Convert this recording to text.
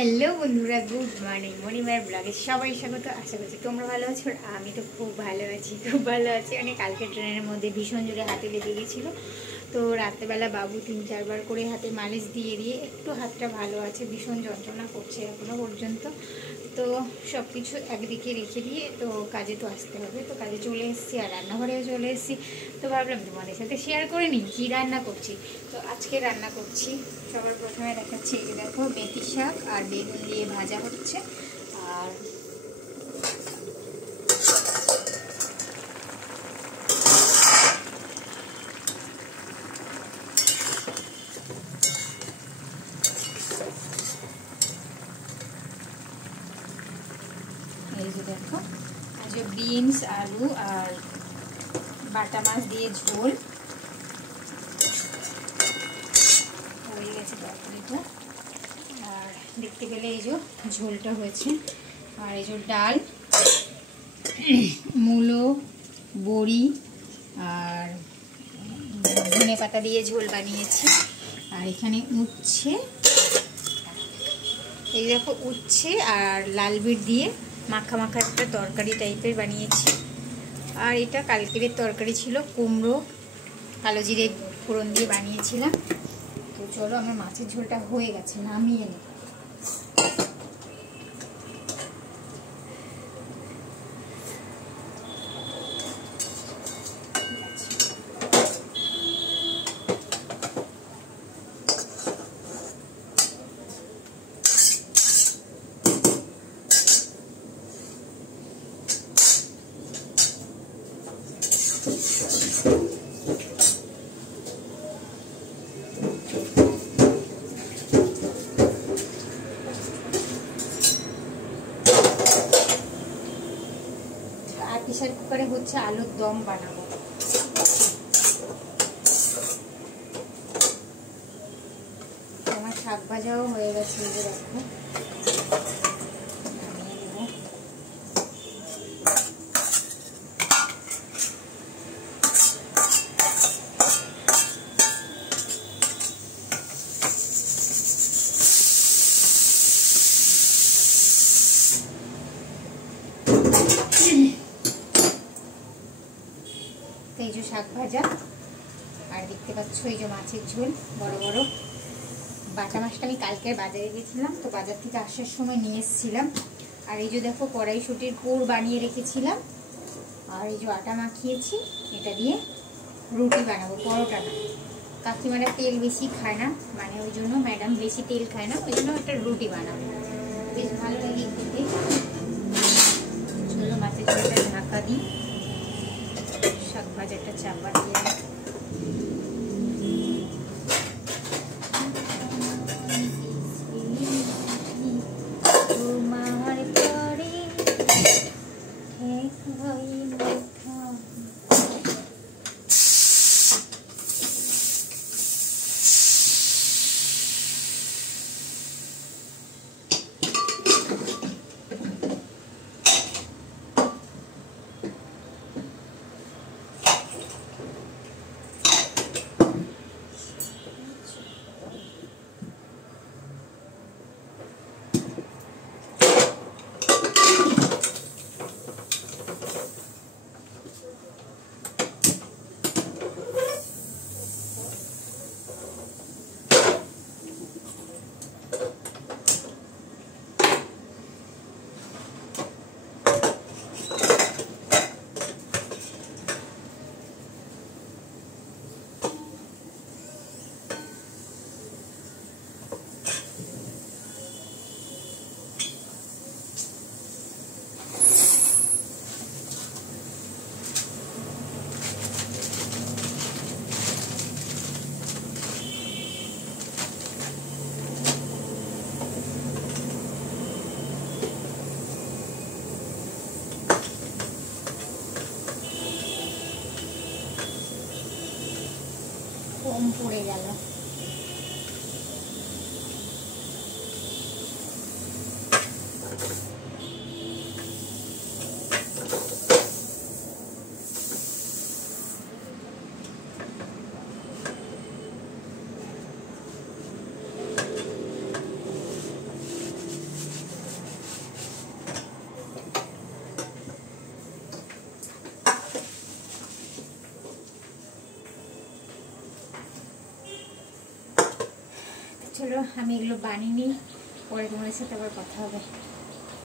Hello বন্ধুরা, good morning. মর্নিংয়ের ব্লগে সবাই স্বাগত। আশা করছি তোমরা ভালো আছো। আর আমি তো খুব ভালো আছি। মানে কালকে ট্রেনের মধ্যে ভীষণ জোরে হাতে লেগে গেছিলো। তো রাত্রেবেলা বাবু 3-4 বার করে হাতে মালিশ দিয়ে একটু হাতটা ভালো আছে। ভীষণ যন্ত্রণা করছে এখনও পর্যন্ত। তো সব কিছু একদিকে রেখে দিয়ে তো কাজে তো আসতে হবে। তো কাজে চলে এসেছি আর রান্নাঘরেও চলে এসেছি। তো ভাবলাম তোমাদের সাথে শেয়ার করে নিই কী রান্না করছি। তো আজকে রান্না করছি, সবার প্রথমে দেখাচ্ছি, এই দেখো মেথি শাক আর বেগুন দিয়ে ভাজা হচ্ছে। আর এই যে দেখো, আজ বিনস, আলু আর বাটা মাছ দিয়ে ঝোল হয়ে গেছে তরকারিটা। আর দেখতে পেলে এই যে ঝোলটা হয়েছে। আর এই যে ডাল, মূলো, বড়ি আর ধনে পাতা দিয়ে ঝোল বানিয়েছি। আর এখানে উচ্ছে, এই দেখো উচ্ছে আর লাল বিট দিয়ে মাখা মাখা একটা তরকারি টাইপের বানিয়েছি। আর এটা কালকের তরকারি ছিল, কুমড়ো কালো জিরে ফোড়ন দিয়ে বানিয়েছিলাম। তো চলো, আমার মাছের ঝোলটা হয়ে গেছে, নামিয়ে নিই। প্রেসার কুকারে হচ্ছে আলুর দম বানাবো। আমার শাক ভাজাও হয়ে গেছে, এই যে দেখো, নামিয়ে দেবো। এই যে শাক ভাজা, আর দেখতে পাচ্ছ এই যে মাছের ঝোল বড় বড়। বাটা মাছটা আমি কালকে বাজারে গেছিলাম, তো বাজার থেকে আসার সময় নিয়ে এসেছিলাম। আর এই যে দেখো কড়াইশুঁটির পুর বানিয়ে রেখেছিলাম। আর এই যে আটা মাখিয়েছি, এটা দিয়ে রুটি বানাবো, পরোটা না। কাকিমারা তেল বেশি খায় না, মানে ওই জন্য ম্যাডাম বেশি তেল খায় না, ওই জন্য একটা রুটি বানাবো, বেশ ভালো লাগে খেতে। চলো মাছের ঝোলটা ঢাকা দিই, শাক ভাজাটা চাপা দিয়ে। কম পড়ে গেল। চলো আমি এগুলো বানিয়ে নিই, পরে তোমাদের সাথে আবার কথা হবে।